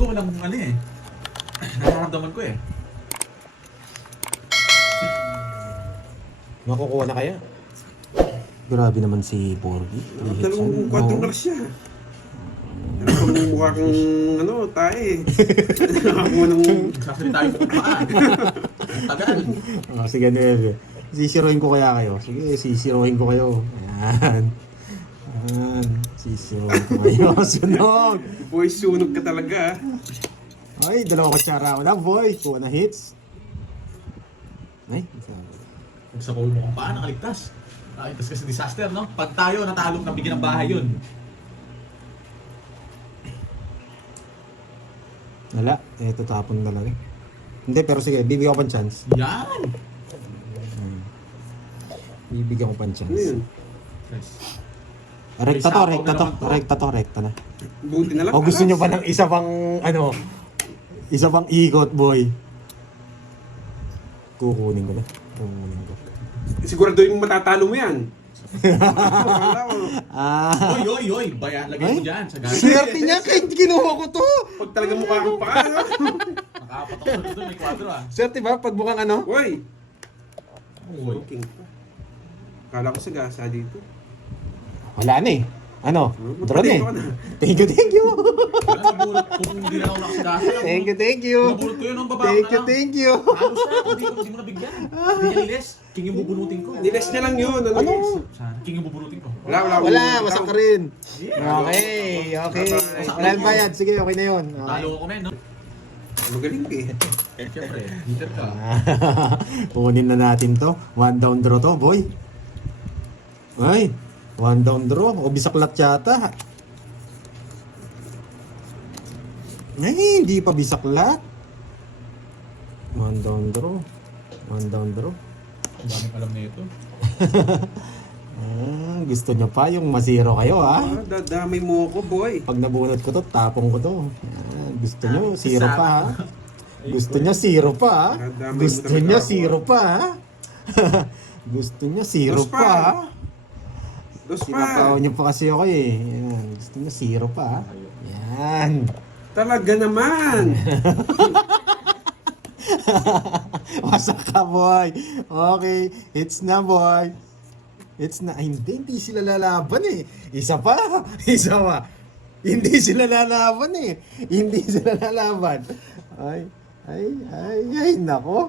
ko walang ano eh. Nararamdaman ko eh. Makukuha na kaya? Grabe naman si Borgie. Dalawang kwadrong lang siya. Mukha kang ano, tae. Nakakuha ng... Sasabi tayo kung paan. Tagal. Sige, Neve. Sisiroin ko kaya kayo. Sige, sisiroin ko kayo. Ayan. Ayan. Sisiroin ko kayo. Sunog! Boy, sunog ka talaga. Ay, dalawang kutsara ako na, boy. Kuha na hits. Ay, Kung sa mo kung paan, nakaligtas. Nakaligtas kasi disaster, no? Pag tayo natalo, nabigyan ng bahay yun. wala. Ito tapon talaga. Hindi, pero sige, bibigyan ko pang chance. Yan! Bibigyan ko pang Ano chance. yun? Yes. Rekta to, rekta to. Rekta to, rekta na. Buti na lang. O gusto nyo pa ng isa pang, ano, isa pang ikot, boy. Kukunin ko na. Kukunin ko. Sigurado yung matatalo mo yan. Akala ko. Ah, Oy! Baya, lagay mo dyan sa gano'n. swerte niya kahit kinuha ko to. Pag talaga mukha kang pa, ano? Nakapatok ko dito, may kwadro ah. Swerte ba pag mukhang ano? Uy! Uy. King. Akala ko sa gasa dito. Wala na eh. Ano? Draw na eh. Magpatito ka na. Thank you, thank you. Wala, nabulot ko kung hindi na ako nakasagasa. Thank you, thank you. Nabulot ko yun, nung baba Thank ka you, lang. thank you. Halos na, hindi mo nabigyan. Hindi niya niles. King yung bubunutin ko. Niles niya lang yun. Ano? Sana, King yung bubunutin ko. Wala, masak ka rin. Okay, okay. Wala yung bayad. Sige, okay na yun. Talo ko men, no? Magaling ka eh. Siyempre, hitter ka. Kunin na natin to. One down draw to, boy. Ay, one down draw. O bisaklat yata. Ay, hindi pa bisaklat. One down draw. One down draw. Ang daming alam na ito. Gusto nyo pa yung masiro kayo, ha? Dadamay mo ako, boy. Pag nabunot ko to, tapong ko to. Gusto nyo, zero pa, ha? Gusto nyo, zero pa, ha? Gusto nyo, zero pa, ha? Gusto nyo, zero Dos pa, ha? Dos Sinapaw pa. nyo pa kasi ako, eh. Yan. Gusto nyo, zero pa, ha? Yan. Talaga naman. Wasak ka, boy. Okay, it's na, boy. It's na. Ay, hindi sila lalaban, eh. Isa pa. Hindi sila lalaban, eh. Hindi sila lalaban. Ay, nako.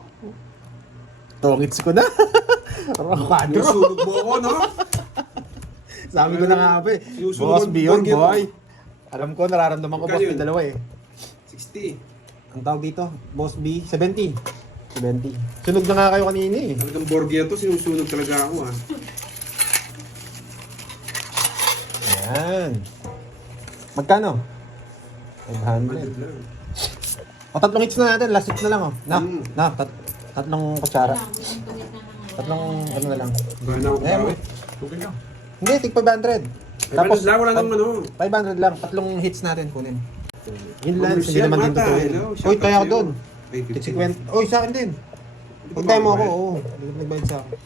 Tongits ko na. Rakwadro. Sinusunog mo ako, no? Sabi ko na nga, ba, eh. Sinusunog Boss mo, Beyond, Borgie, boy. Alam ko, nararamdaman ko, Magkano boss, yun? yung dalawa, eh. 60. Ang tawag dito, boss B, 70. 70. Sunog na nga kayo kanina, eh. Talagang Borgia to, sinusunog talaga ako, ha? Ayan. Magkano? 500. O, tatlong hits na natin. Last hits na lang, oh. Tatlong kutsara. Tatlong, ano na lang. Bahan ako Eh, pa. Tugin ka. Hindi, tig 500. Tapos, wala nang ano. 500 lang. Tatlong hits natin kunin. Yun lang, hindi Commercial naman din mata, totoo. hello, Uy, shout kaya out ako doon. sa'yo. Ay, Tig 50. Uy, sa akin din. Pagkaya mo ako, oo. Hindi ko nagbayad sa akin.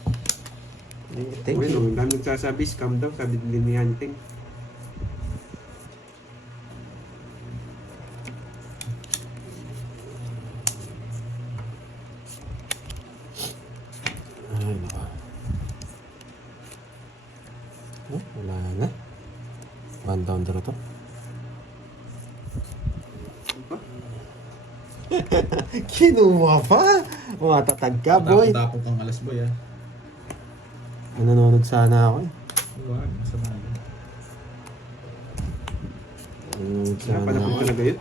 Thank Well, you. ang dami nagsasabi, scam daw, sabi din ni Hunting. Ay, naka. Oh, wala na. One down draw to. Diba? Kinuha pa. Matatag ka, boy. Tapong kang alas boy ah. Nanonood sana ako, eh. Huwag, masama yun. Nanonood Kaya sana pala ako. kung talaga yun.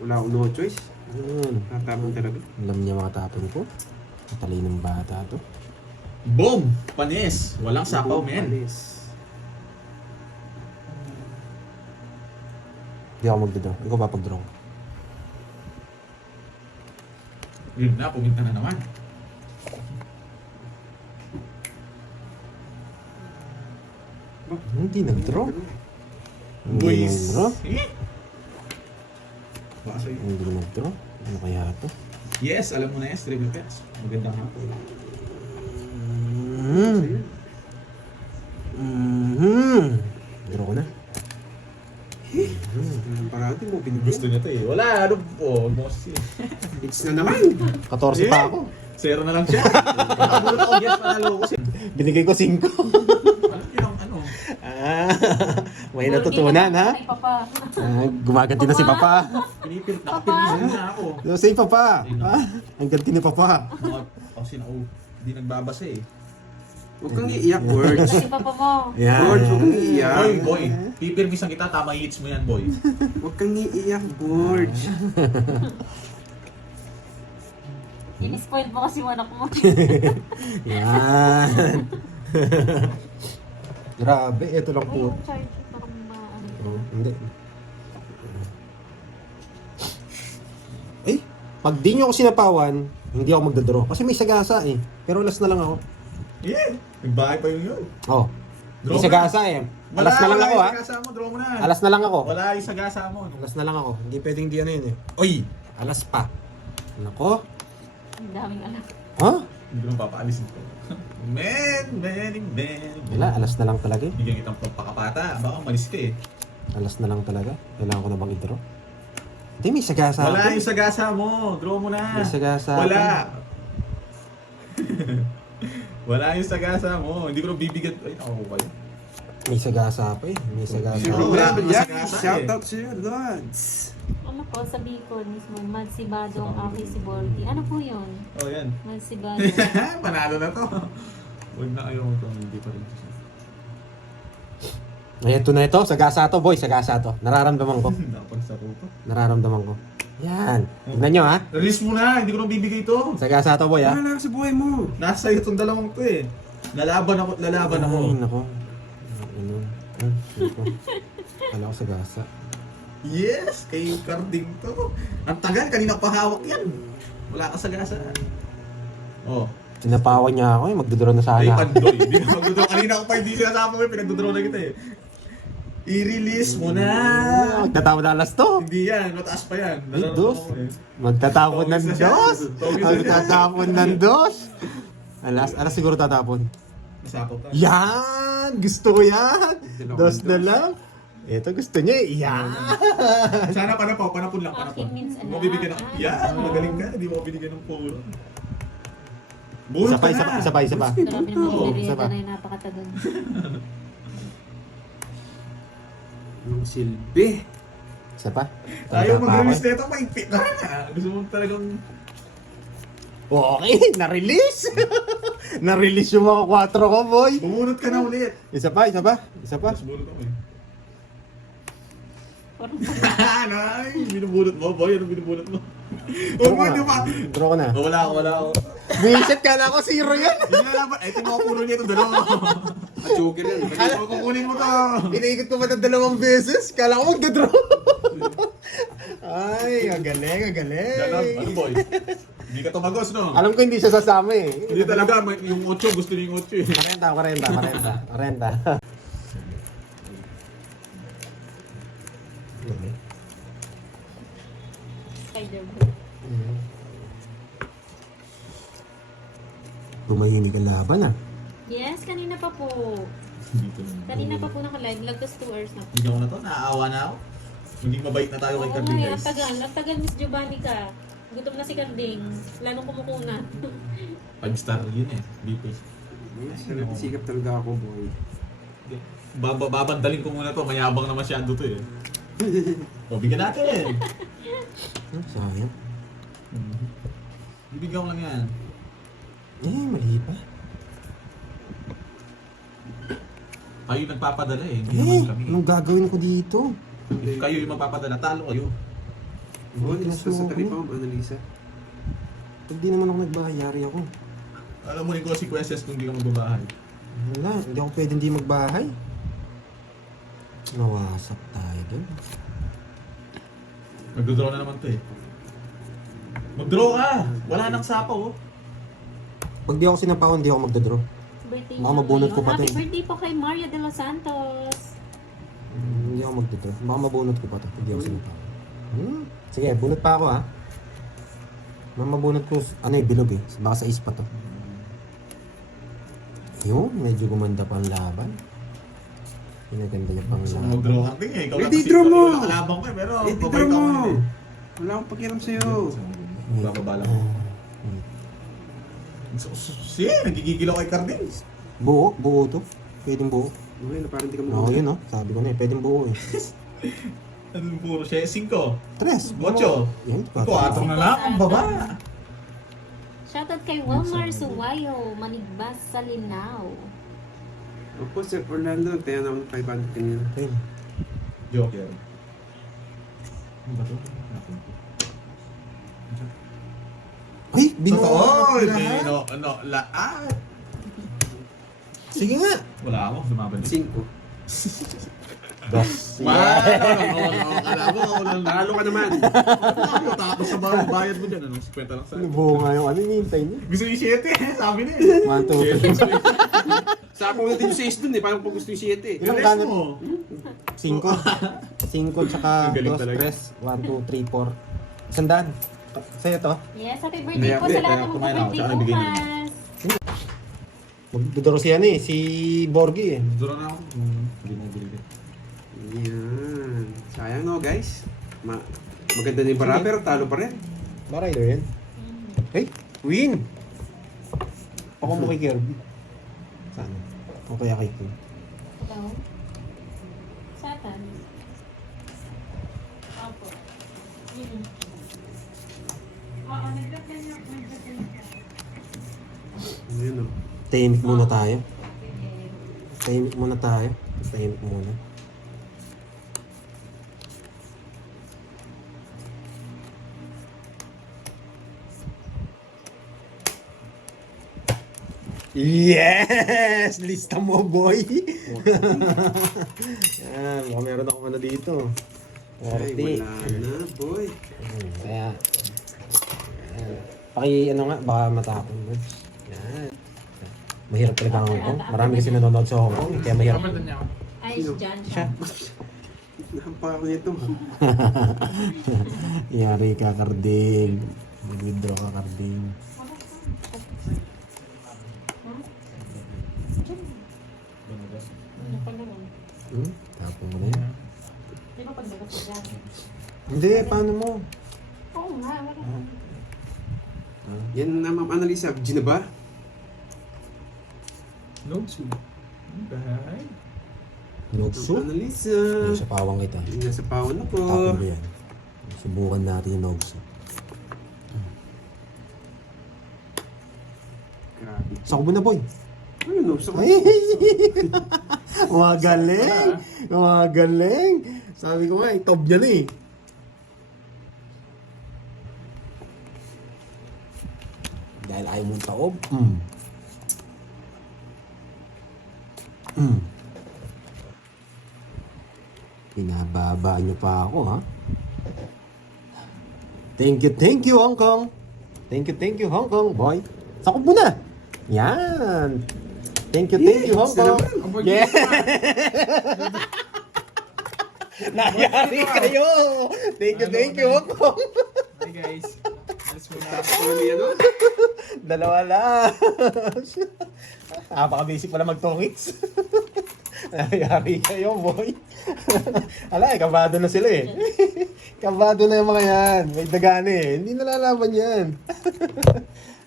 Wala akong no choice. Ayun. Tatapon talaga. Alam niya mga tapon ko. Matalinong bata to. Boom! Panis! Walang sapaw, men. Alis. Hindi ako magdadraw. Ikaw ba pag-draw? Yun na, pumunta na naman. Hindi nag-draw. Hindi Boys! nag-draw. Eh? Baka sa'yo. Hindi nag-draw. Ano kaya to? Yes, alam mo na yes, Triple Pets. Magandang hapon. Mm-hmm. Draw ko na. Anong paraan? Di mo binigyan. Gusto niya to eh. Wala, ano po. Mosi. Hits na naman. 14 pa ako. Zero na lang siya. Nakabulot ako, yes, panalo ko siya. Binigay ko 5. Ano yung ano? Ah, may natutunan ha? Ay, papa. Ah, gumaganti na si Papa. Pinipilit, nakapilisan na ako. So, say Papa. Ah, ang ganti ni Papa. Kasi na, hindi nagbabasa eh. Huwag kang iiyak, Borge. Si papa mo. Yan. Borge, huwag kang iiyak. Boy, pipirmisan kita, tama hits mo yan, boy. Huwag kang iiyak, Borge. In-spoil mo kasi yung anak mo. Yan. Grabe, ito lang Ay, po. yung charger parang maano. Oh, hindi. Eh, pag di nyo ako sinapawan, hindi ako magdodraw. Kasi may sagasa eh. Pero last na lang ako. Yeah, nagbahay pa yun. Oh, Draw may na. sagasa eh. Alas na lang ako ha. Wala yung sagasa mo, draw mo na. Alas na lang ako. Wala yung sagasa mo. Alas na lang ako. Hindi pwedeng di ano yun eh. Oy! Alas pa. Nako. Ang daming anak. Ha? Hindi mo papaalisin ko. Man. Wala, alas na lang talaga eh. Bigyan kitang pakapata. Baka malis ka eh. Alas na lang talaga. Kailangan ko na bang i-draw? Hindi, may sagasa Wala ako. yung sagasa mo. Draw mo na. May sagasa Wala. ako. Wala yung sagasa mo. Hindi ko na bibigyan. Ay, naku kayo. May sagasa pa eh. May sagasa Si pa. Wala Robert akong Jackie, masagasa shout eh. out sa'yo, Lods. Ano po, sa Bicol mismo, Madsibado ang aking si Bordy. Ano po yun? Oh, yan. Madsibado. Panalo na to. Huwag na kayo ito. Hindi pa rin. Ay, ito na ito. Sagasa to, boy. Sagasa to. Nararamdaman ko. Napagsaro pa. Nararamdaman ko. Yan. Tignan nyo ha. Release mo na. Hindi ko na bibigay ito. Sagasa to, boy ha. Wala ka sa buhay mo. Nasa iyo itong dalawang to eh. Lalaban ako. Lalaban ako. Ay, nako. Ano? Nako. Kala ko sagasa. Yes! Kay Carding to. Ang tagal. Kanina pa hawak yan. Wala ka sagasa. Oh. Sinapawan niya ako eh. Magdodraw na sana. Ay, pandoy. Hindi ka magdodraw. Kanina ko pa hindi sinasama mo eh. Pinagdodraw na kita eh. I-release mo na. Magtatawad na alas to. Hindi yan. Mataas pa yan. Ay, Nalaro dos. ako eh. Magtatapon ng Tawid na siya. dos. Tawid na siya. Magtatapon ng dos. Alas siguro tatapon. Nasakot ka. Yan! Gusto ko yan! Dos na lang. Ito gusto niya eh. Yan! Sana panapon lang. Panapon. Akin means Hindi mo bibigyan ng... Yan! Magaling ka. Hindi mo binigyan ng puro. Buhol Isa ka pa, na. isa pa, isa pa. Grabe naman Oo, pinirita isa pa. na yung napakatagal. Yung silbi. Isa pa. Ayaw Tanda pa mag-release ako nito. Maigpit na. Gusto mo talagang... eh. Okay, na-release! Na-release yung mga 4 ko, boy. Bumunot ka na ulit. Isa pa, isa pa. Isa pa. Tapos bunot ako eh. Parang Ay, binubunot mo, boy. Ano binubunot mo? Draw Oh, ko ano na. pa? Draw ko na. Wala ako. Buisit ka na ako, 0 yan. Hindi na laban. Ito mga puno niya itong dalawa. At joker yan. Kala ko kukunin mo to. Inaikot ko ba ng 2 beses? Kala ko magdadraw. Ay, ang galing, ang Dalam, galing. ano boy? Hindi ka tumagos, no? Alam ko hindi siya sasama eh. Hindi talaga, yung 8, gusto niya yung 8 eh. 40. Spider-Man. Tumahimik ang laban ah. Yes, kanina pa po. Kanina pa po naka-live. Lagpas 2 hours na. Hindi ako na to, naaawa na ako. Hindi mabait na tayo kay Oo Carding, nga, guys. ang tagal Miss Giovanni ka. Gutom na si Carding. Lalong kumukuna. 5 star yun eh. BP. Sikap talaga ako, boy. Babandalin ko muna to, mayabang na masyado to eh. O, bigyan natin. Ah, sayang. Bibigyan ko lang yan. Eh, mali pa. Kayo nagpapadala eh, hindi Eh, naman kami. anong gagawin ko dito? If kayo yung magpapadala, talo kayo. Boy, isa sa talipaw, Annalisa. Pag di naman ako nagbayari ako. Alam mo yung consequences kung hindi ka magbabahay. Wala, hindi ako pwede hindi magbahay. Nawasak tayo dun. Magdodraw na naman to eh. Magdraw ka! Wala nang sapaw oh. Pag di ako sinapawan, hindi ako magdadraw. Birthday Baka niya mabunot ngayon. ko pa to Happy eh. birthday po kay Maria de los Santos. Hindi ako magdadraw. Baka mabunot ko pa to. Hindi ako sinapawan. Sige, bunot pa ako ha. Mabunot ko, ano eh, bilog eh. Baka sa is pa to. Yun, medyo gumanda pa ang laban. Pinaganda niya pang Gusto mo mag-draw carding eh. Ikaw Eh, lang di kasi- draw mo. ikaw lang kalabang ko eh, pero Eh, di babay draw ka mo. ngayon eh. Wala akong pakialam sa'yo. Bababa lang. Siya, nagigigil ako kay carding. Buo to. Pwedeng buo. Okay, na parang hindi ka Oo, yun sabi ko na eh, pwedeng buo eh. Ano puro siya? 5. Tres. 8. Yan, Ito, atong na lang. Ang baba. Shoutout kay Wilmar Suwayo, Manigbas sa Linao. Opo, Sir Orlando. Tayo naman 500 kanina. Ayun. Joker. Ano ba ito? Ay, bingo. Totoo! Lahat. Lahat. Sige nga. Wala ako, sumabalik. 5. Dos. Talo ka naman. Tapos sa bayad mo dyan, 50 lang sa Ano buo nga yung ano hinihintay niya? Gusto yung 7 sabi na eh. 1, 2, 3. Sa ako natin yung 6 dun eh. Paano po gusto yung 7? Ilang Ilang ganit? mo? 5. 5 tsaka Ang galing 2, talaga. 3. 1, 2, 3, 4. Sandaan. Sa'yo to? Yes, happy birthday po Hindi, sa lahat ng kumain ako, birthday tsaka nabigay niya. bukas. Magduduro si ano eh, si Borgie eh. Dura na ako. Hindi na bilhin. Yan. Sayang no guys. Maganda na yung bara pero talo pa rin. Marider yan. Hey, win! Ako mo kay Kirby. Saan? O kaya kay Kim. Hello? Satan. Opo. Yan o. Tahimik muna tayo. Tahimik muna tayo. Tahimik muna. Yes! Lista mo, boy! Yan, baka meron akong ano dito. Ay, 40. wala na boy. Kaya, yan. Ano nga, baka matapon mo. Yan. Mahirap talaga ang Hong Kong. Marami kasi nanonood sa Hong Kong, kaya mahirap. Ayos dyan siya. Nahampa ako nito. Yari ka, Karding. Mag-withdraw ka, Karding. Ano pa naman? Tapon mo na yan. Di ba pagdagat ka dyan? Hindi, paano mo? Oo nga, wala. Yan na Ma'am Annalisa. Gina ba? No, su. Bye. Nogso? Ma'am Annalisa. Sa pawang kita. Nasa pawon ako. Tapon mo yan. Subukan natin yung Nogso. Grabe. Sako mo na, boy. Ano no? Sa Ay! Mga galing! Mga galing! Sabi ko nga, top niya na eh. Dahil ayaw mong taob. Pinababa niyo pa ako, ha? Thank you, Hong Kong! Thank you, Hong Kong, boy! Sakop mo na! Yan! Thank you, Hong Kong! Yeah! Nayari kayo! Thank you, Hong Kong! Hi guys. Let's go na. Ano yan o? Dalawa lang! Napaka-basic pala mag-tongits. Nayari kayo, boy! Ala, kabado na sila eh. Kabado na yung mga yan. May dagan eh. Hindi nalalaban yan.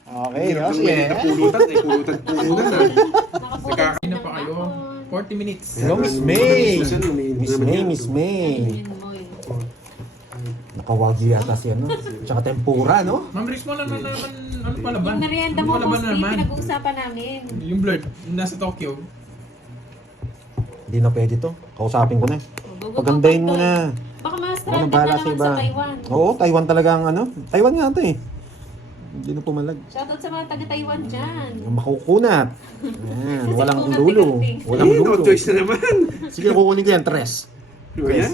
Okay, no? Sige. Pulutan eh. Pulutan na. Nakabukas na pa kayo. 40 minutes. Hello, Miss May! Miss May! Nakawagi yata siya, no? Tsaka tempura, no? Ma'am Riz mo lang na naman, ano palaban? Yung merienda mo, Ano palaban Musti, naman? pinag-uusapan namin. Yung blurred, nasa Tokyo. Hindi na pwede to. Kausapin ko na. Pagandahin mo na. Baka Ano ma-stranded na bala sa naman iba? sa Taiwan. Oo, Taiwan talaga ang ano. Taiwan nga ito eh. Hindi na pumalag. Shoutout sa mga taga-Taiwan dyan. Ang makukunat. Yan, walang Kunat dulo. tingting. Walang Eh, dulo. no choice na naman. Sige, kukunin ko yan. Tres. Ano yan?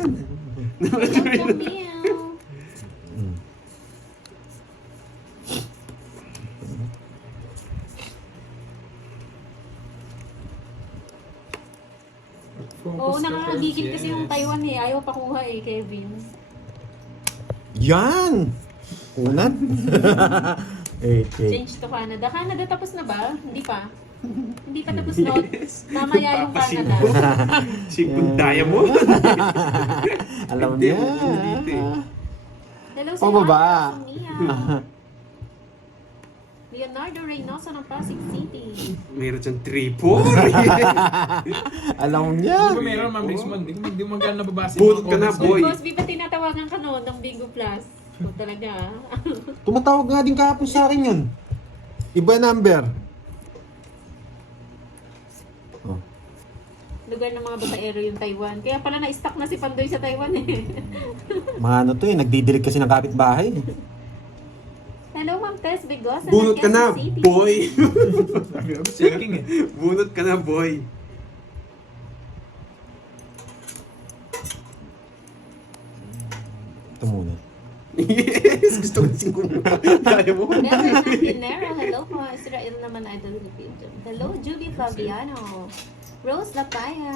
Welcome, meow. Oo, nakakagigil kasi yung Taiwan eh. Ayaw pakuha eh, Kevin. Yan! Kunat. Eh. Change to Canada. Canada tapos na ba? Hindi pa. Hindi pa tapos note. Mamaya yung Papasin Canada. mo. Sipundaya mo. Alam Hindi, niya. mo dito eh. Hello sa Pababa. Mia. Leonardo Reynoso ng Pasig City. Meron siyang 3-4. Alam niya. Di ba meron, Ma'am Rismond? Di mo magkano nababasa Bunot ka na, boy. Boss, di ba tinatawagan ka noon ng Bingo Plus? Kung talaga. Tumatawag nga din kahapon sa akin yun. Iba number. Oh. Lugar ng mga babaero yung Taiwan. Kaya pala na-stuck na si Pandoy sa Taiwan eh. Mga ano to eh, nagdidilig kasi ng kapitbahay. Hello, Ma'am Tess Bigosa. ng Bunot ka na, Quezon City. boy. Sabi ko, shaking eh. Bunot ka na, boy. Ito muna. Yes, gusto ko kasing kumuha. Kaya mo. Never Dinero. Hello po. Israel naman idol ni Pinto. Hello, Judy Fabiano. Rose Lapaya.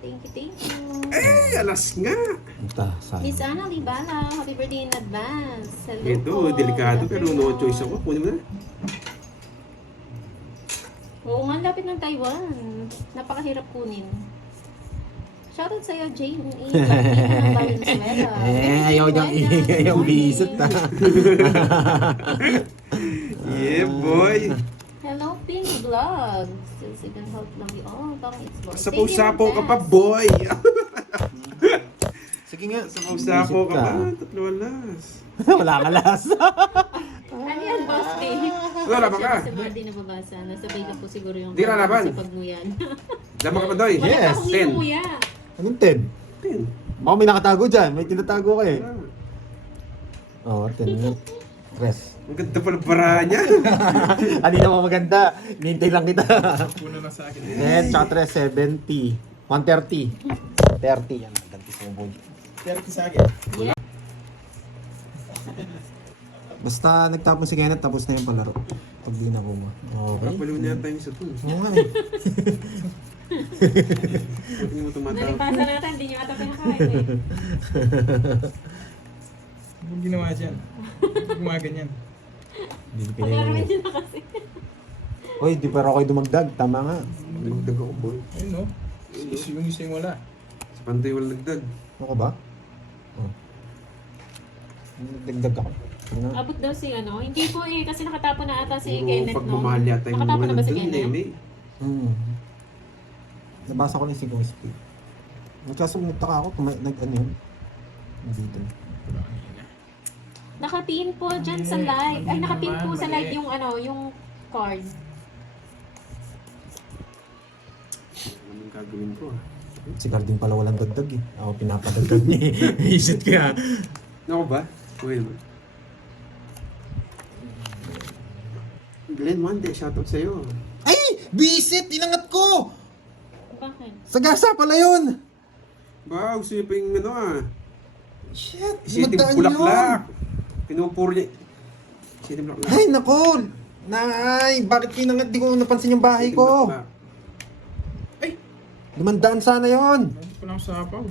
Thank you, thank you. Eh, alas nga. Ito, Miss sayang. Ana Libala. Happy birthday in advance. Hello Ito, po. delikado Good pero no afternoon. choice ako. Kunin mo na. Oo nga, lapit ng Taiwan. Napakahirap kunin. Shoutout sa'yo, Jane E. Latina ng Valenzuela. Ayaw niyang ayaw bisot ha. Yeah, boy. Hello, Pink Vlog. Still second help lang you all. Bang it's boy. Sapaw-sapaw ka pa, boy. Sige nga. Sapaw-sapaw ka pa. Bisot 3 alas. Wala ka las. Ano yan, Boss P? Lalaban ka. Sa mga di nababasa. Nasabay ka po siguro yung Di lalaban. sa pagmuyan. Dama ka pa, Doy. Wala Yes, pa akong 10. inumuya. Anong 10? 10. Baka may nakatago dyan. May tinatago ka eh. Ah, Oo, 10. Press. Ang ganda pala bara niya. Ano naman maganda? Nintay lang kita. Puno na sa akin. 10, tsaka 3, 70. 130. 30 yan. Ganti sa boy. 30 sa akin. Yeah. Basta nagtapon si Kenneth, tapos na yung palaro. Pag di na kuma. Okay. Kapaliw na yata yung isa to. Oo nga eh. Hindi mo tumatawa. Nalipasa natin, hindi nyo ata pinakain eh. Ano ginawa dyan? Gumaganyan. Hindi Pag-aramin pinili. nyo na kasi. Oy, di pero ako'y dumagdag. Tama nga. Dagdag ako, boy. Ayun no? Yung isa yung wala. Sa pantay wala dagdag. Ako ba? Oh. Dagdag ako. Ano? Abot daw si ano. Hindi po eh, kasi nakatapon na ata si Puro Kenneth no. pagmamahal yata yung Nakatapon mga na ba si nandun, Kenneth? Neme. Nabasa ko na yung sigong speed. Nagkasunod ka ako, nag-ano yun? Nandito. Nakatin po dyan sa live. Ay, nakatin po sa live yung ano, yung card. Anong gagawin ko? Si Carding pala walang dagdag eh. Ako pinapadagdag niya eh. Isip ka. Ako ba? Okay naman. Glenn Mande, shoutout sa'yo. Ay! Bisit! Inangat ko! Bakit? Sagasa pala yun! Ba, gusto niyo pa yung ano ah. Shit! Siting Magdaan bulaklak. Pinupuro niya. Siting bulaklak. Ay, nako! Nay, bakit kinangat? Di ko napansin yung bahay Siting ko. bulaklak. 500 sana yon. Hindi ko lang sapaw.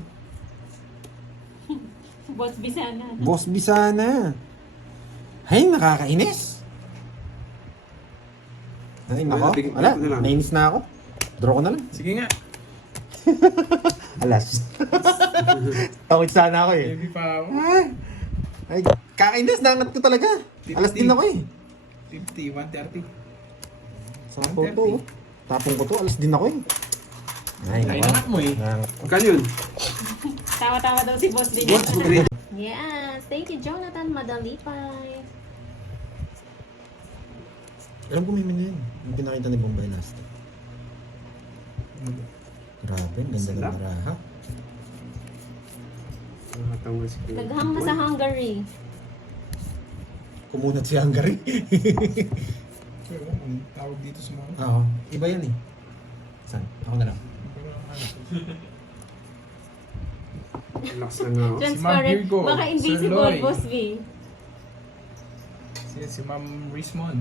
Boss Bisana. Boss Bisana. Ay, nakakainis. Ay, nako. Bigyan- Wala, bigyan ko na lang. nainis na ako. Draw ko na lang. Sige nga. Alas. Tawid sana ako eh. Heavy pa ako. Ay, kakainis. Nangat ko talaga. Alas din ako eh. 50, 130. Sa photo. Tapong ko to. Alas din ako eh. Ay, Ay, nako. nangat mo eh. Nangat ko. Magkano yun? Tawa-tawa daw si Boss din. What's great? Yes, thank you Jonathan Madalipay. Alam ko may menu yun. Yung pinakita ni Bombay last time. Grabe, ang ganda ng Sarap. baraha. Nakatawa si Glenn. Naghang na sa Hungary. Kumunat si Hungary. So, ang tawag dito sa mga... Oo, iba yan eh. Saan? Ako na lang. Pero, ano, Relax lang ako. Transparent. Virgo, Baka Sir invisible, Loy. Boss V. si Ma'am Rismond.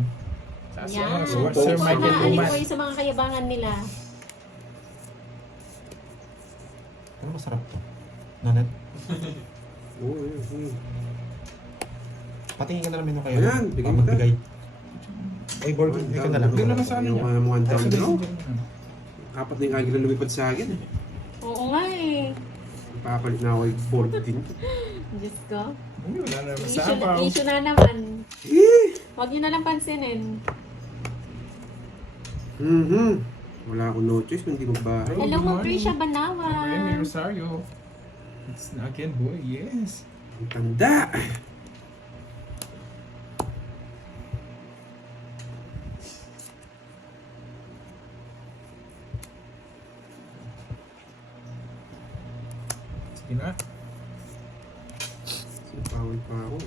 Sa Yan. si Opo. Sir Baka Michael alin Dumas. po yung sa mga kayabangan nila. Ano masarap to? Nanat? Oo, yun. Patingin ka na namin yung kayo. Ayan, bigyan Magbigay. Ay, Borgie, ikaw na lang. Doon lang sa ano Yung niya. mga Sa down draw. messenger mo na. Apat na yung agila lumipad sa akin. Oo nga eh. Papalit na ako yung 14. Diyos ko. Uy, wala na naman Issue, sabaw. issue na naman. Eh! Huwag nyo na lang pansinin. Wala akong no choice kundi magbahay. Hello good mo, morning. Prisha Banawa. Remy Rosario. It's na again, boy. Yes. Ang tanda! Sige na. Sipawan pa ako.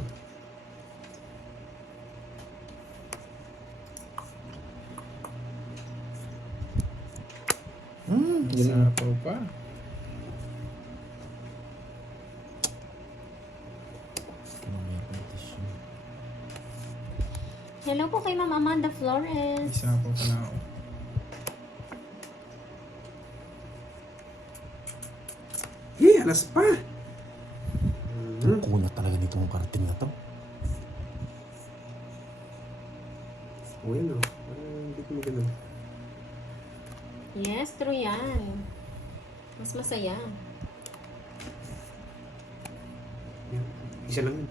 Sapaw pa. Hello po kay Ma'am Amanda Flores. Sapaw pa na ako. Eh, alas pa! Ang kunat talaga nitong karting na to. O yan o. Hindi ko magano. Yes, true yan. Mas masaya. Isa lang yun.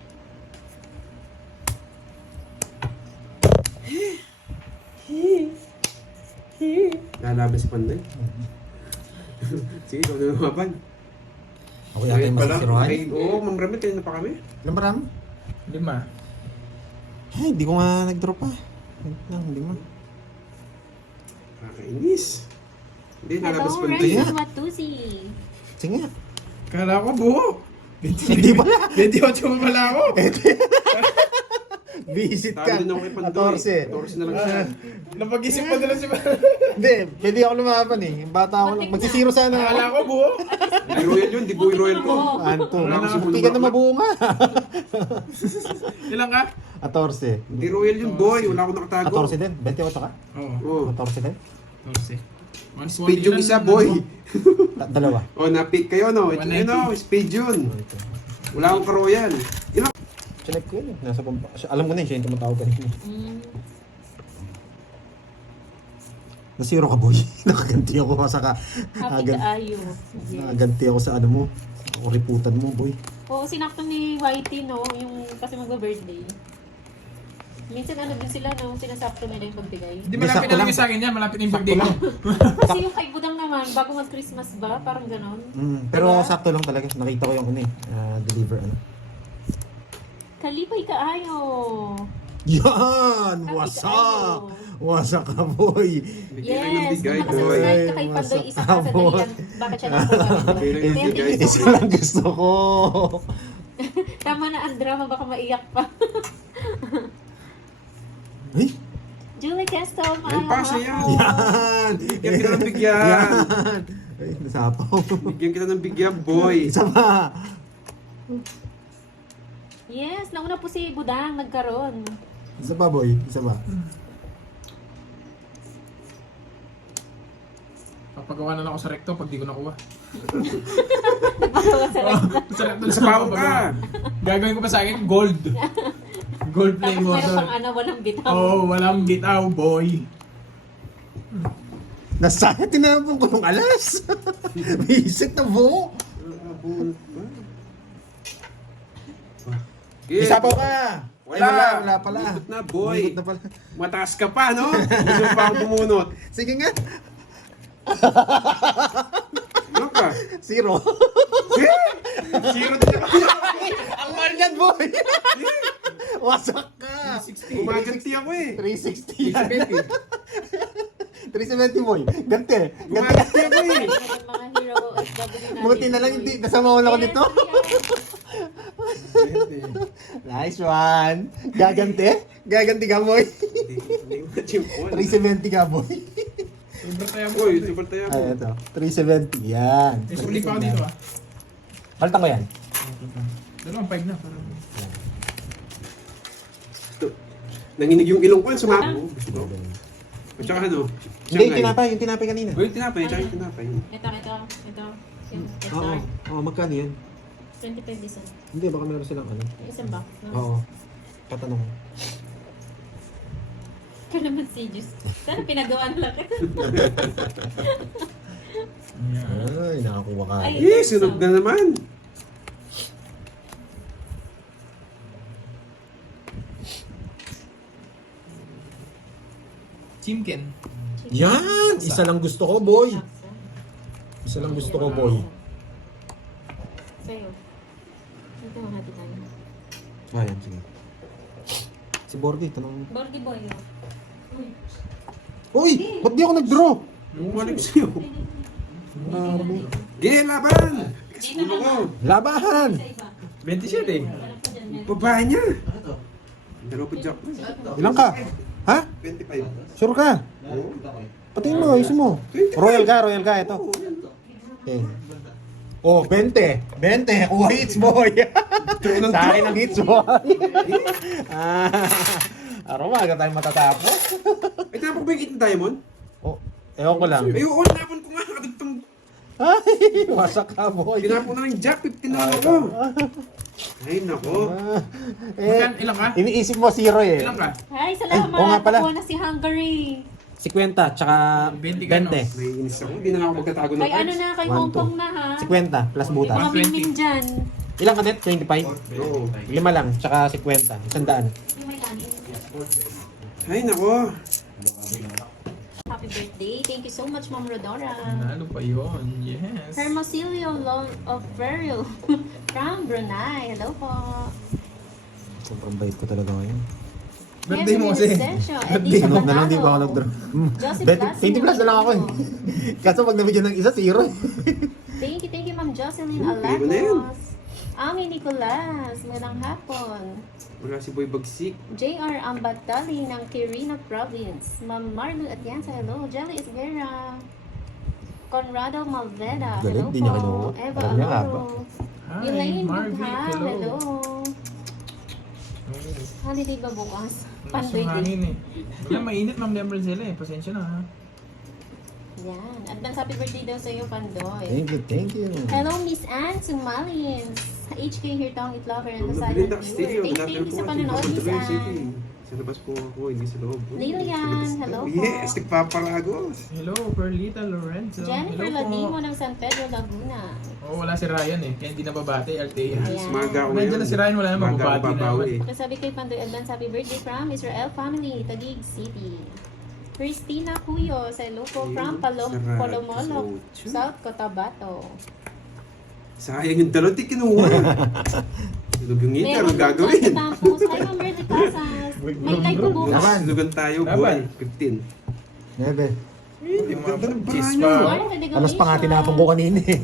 Lalaban si Panday. Sige, ikaw na lumaban. Ako yata yung masisiruhan. Oo, Ma'am Ramil, kanina pa kami. Ilan ba ram? 5. Ay, hindi ko nga nag-drop pa. Wait lang, hindi mo. Kakainis. Hindi, Hello, lalabas Panday. Yeah. Renzo Matusi. Sige nga. Kala ko buo. Hindi pala. 28 mo pala ako. Visit ka. Talo din ako kay Pandoy. 14. 14 na lang siya. Napag-isip pa nila si Hindi, pwede ako lumaban eh. Yung bata ako lang. Magsisiro sana ako. Kala ko buo. Di Royal yun, di Boy Royal ko. Anto. Wala akong Hindi ka na mabuo nga. Ilang ka? 14. Di Royal yun, boy. Wala akong nakatago. 14 din? 28 ka? Oo. Oo. 14 din? 12. Speed yung isa, boy. Dalawa. O, na-pick kayo, no? Ito 190. yun, no? Speed yun. Wala akong ka-Royal. Ilang? Chinek ko yun eh. Nasa pumpa. Alam ko na yun, siya yung tumatawag ka rin. Nasiro ka, boy. Nakaganti ako sa ka. Happy kaayo. Yes. Nakaganti ako sa ano mo. Riputan mo, boy. Oo, sinakto ni Whitey, no? Yung kasi magba-birthday. Minsan ano din sila, no? Sinasakto nila yung pagbigay. Hindi Sakto malapit na lang. lang sa akin yan. Malapit na yung Sakto birthday ko. lang. Kasi yung kay Budang naman, bago mag-Christmas ba? Parang ganon. Pero Diba? sakto lang talaga. Nakita ko yung ano eh. Deliver ano. Kalipay kaayo. Yan! Happy Wasak! kaayo. Wasak ka, boy! Bigay kayo ng Yes, bigay, kung boy. nakasubscribe ka kay Pandoy, isa ka sa dahilan. Bakit siya nakuha? Bigay kayo ng bigay. Isa lang gusto ko. Tama na ang drama, baka maiyak pa. Ay! Julie Kesto, Ay, maayong pasya yan. hapon. Yan! Bigyan kita ng bigyan. Yan! Ay, nasapaw. Bigyan kita ng bigyan, boy. Isa pa! Yes, nauna po si Budang, nagkaroon. Isa pa, boy. Isa pa. Papagawa na lang ako sa recto pag di ko nakuha. Nagpagawa sa recto. Sa recto Sa pao ka. Gagawin ko pa sa akin gold. Gold play Tapos meron model. pang ano, walang bitaw. Oh, walang bitaw, boy. Nasaya, tinapon ko nung alas. Visit na po. Isa pa ka. Ay, wala pala. Umikot na, boy. Umikot na pala. Mataas ka pa, no? Gusto pa akong bumunot. Sige nga. Ano ka? Zero. Zero din naman. Ang mahal niyan, boy. Wasak ka. Umaganti ako eh. 360 yan. 370, boy. Ganti. Ganti. Umaganti ako eh. Yung mga hero OFW natin. Buti na lang hindi. Nasama ko na ako dito. Nice one. Gaganti? Gaganti ka, boy. Hindi ko na-chimpon. 370 ka, boy. Sobrang tayo mo. Boy, super tayo mo. Ay, ito. 370. Yan. May suli pa ako dito ah. Palitan ko yan. Dalawang 5 na. Nanginig yung ilong ko, sumama. Gusto ko. At saka ano? Hindi, yung tinapay kanina. Uy, tinapay, tsaka yung tinapay. Ito. Oo. Oo, magkano yan? 25 design. Hindi, baka meron silang ano. Isang box. No? Oo. Patanong. ka naman si Diyos. Sana pinagawaan lang kita. Ay, nakakuha ka. Ay. Eh, sunog na naman. Chimken. Yan! Isa lang gusto ko, boy. Isa lang gusto ko, boy. Sa'yo. Ito mga hati tayo. Ayan, sige. Si Borgi, tanong. Borgi boy. Uy. Uy! Ba't di ako nag-draw? Bumalik sa'yo. Marami. Gine, laban! Di na Ulo ko. Labahan! Sa iba. 27 eh. Alam ko dyan, meron. Baba niya. Dalawa pa jack. Ilang ka? Ha? 25. Sure ka? Oo. Patingin mo, ayusin mo. Royal ka, ito. Okay. Oh, 20. 20. Oh, hits, boy. Sa akin ang hits, boy. Araw mo, agad tayong matatapos. Ay, tinapok ba yung itin tayo, Mon? Oh, ewan ko lang. Ay, oo, tinapon ko nga. Nakadagtang. Ay, wasak ka, boy. Tinapon na lang yung jack. 15 na lang ako. Ay, nako. Ilang ka? Iniisip mo zero eh. Ilang ka? Ay, salamat. oo nga pala. Nakuha na si Hungary. 50, tsaka 20 ka, no? 20. May inis ako. Hindi na nga ako magtatago ng Kay ano na, kay One, Hong two. Kong na ha. 50 plus butas. Mga min dyan. Ilang ka net? 25? Oo. 5 lang, tsaka 50. 100. Yung may kanin. Ay, nako. Happy birthday. Thank you so much, Ma'am Rodora. Nalo pa yun. Yes. Hermosilio of Ferril from Brunei. Hello po. Sobrang bait ko talaga ngayon. Birthday mo kasi. Birthday Sunog na lang, di ba ako nag-draw? Joseph 20 plus na lang ako eh. Kaso pag nabigyan ng isa, zero eh. Thank you, Ma'am Jocelyn Iba na yun. Alacos. Ami Nicolas, magandang hapon. Wala si Boy Bagsik. JR Ambatali ng Quirino Province. Ma'am Marlu Atienza, hello. Jelly Isguera. Conrado Malveda, hello Galing, di niya po. kinuha. Eva Alam niya nga ba? Aloro. Hi, Elaine Marvin. Bukhang, Hello. hello. Holiday ba bukas? Lakas Pandoy yung din. hangin eh. Wala, mainit Ma'am Lemon sila eh. Pasensya na ha. Yan. Advance happy birthday daw sa iyo, Pandoy. Thank you. Hello, Miss Anne Sumalins. HK here, Tong Itlover, and the Nabili silent na stereo. viewer. Thank you sa panonood, Miss Anne. Sa labas po ako, hindi sa loob. Lilian, Sa labas. hello po. Yes, nagpapalagos. Hello, Perlita Lorenzo. Jennifer Hello po. Ladimo ng San Pedro, Laguna. Oh, wala si Ryan eh. Kaya hindi nababate, Altea. Ayan. Maga ako Nandiyan na si Ryan, wala na Maga mababati ako na babawi. naman. Kasabi kay Pandoy, advance happy birthday from Israel Family, Taguig City. Christina Cuyo, sa Luco from Sarap. Palomolo, So, South Cotabato. Sayang yung dalawang di kinuha. Sunog yung ngita, anong gagawin? Tapos, hi Ma'am Bernie Casas. May live po bukas. Sunugan tayo, Laban. boy. 15. Nebe. Ang ganda ng Cheese banyo. pa. Morning, Federico Alas pa nga Alicia. tinapon ko kanina eh.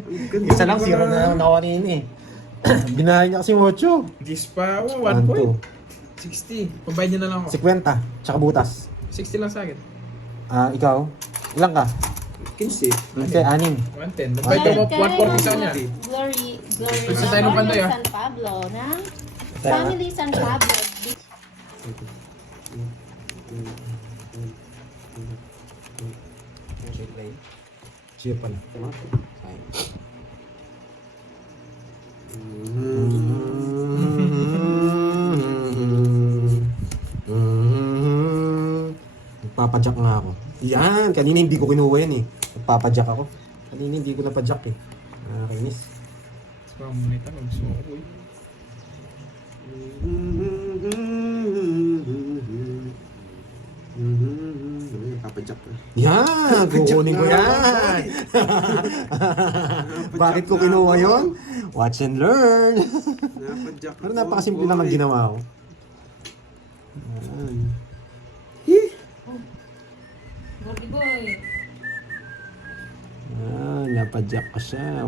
Ang ganda Isa lang, ng zero na lang ako kanina eh. Binahay niya kasi 8. Gis pa. Oh, 1, 1 2. point. 60. Pabayad niya na lang ako. 50, tsaka butas. 60 lang sa akin. Ikaw? Ilang ka? 15. Okay, 6. 110. Nagbayad ako Kay 140 sa kanya. Glory, Pagsa tayo ng Pandoy, ah. San Pablo, ng Kaya- Family San Pablo. Cheer pala. Nagpapadyak nga ako. Yan! Kanina hindi ko kinuha yan eh. Nagpapadyak ako. Kanina hindi ko napadyak eh. Nakakainis. Sa mga muna ito, nagsuko ko eh. Papadyak ka. Yan! Kukunin ko yan! Bakit ko kinuha yon? Watch and learn! Napadyak Pero napakasimple naman ginawa ko. Yan. Gordy boy. Ah, napadyak ko siya.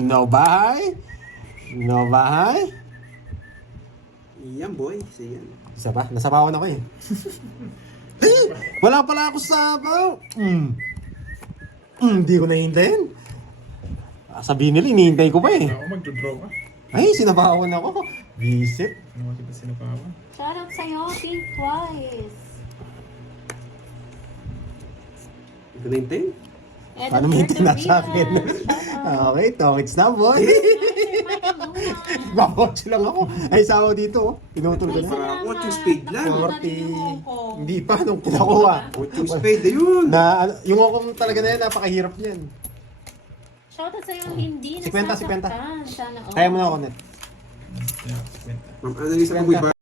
No bahay? No bahay? Yan, boy. Sige yan. Isa pa? Nasabawan ako eh. Eh! Wala pala ako sabaw! Hindi ko nahintayin. Sabihin nila, hinihintay ko pa eh. Ako magdodraw ka. Ay, sinabawan ako. Visit. Ano kita sinapawan? Shoutout sa'yo, Think Twice. Ito na yung 10? And Paano may Alberto tina sa Rivas, akin? shout out. Okay, tokits na, boy. Michael Luna. Bakotch lang ako. Ay, sawa dito, oh. Pinutol ko na. Para yung spade lang. 40. Hindi pa, nung kinakuha. Yung spade, ayun. Na, ano, yung okong talaga na yan, napakahirap niyan. Shoutout sa'yo hindi 50, 50. nasasaktan. Sana all. Kaya mo na ako, Net. Yeah, kwenta. Ma'am Annalisa, kung may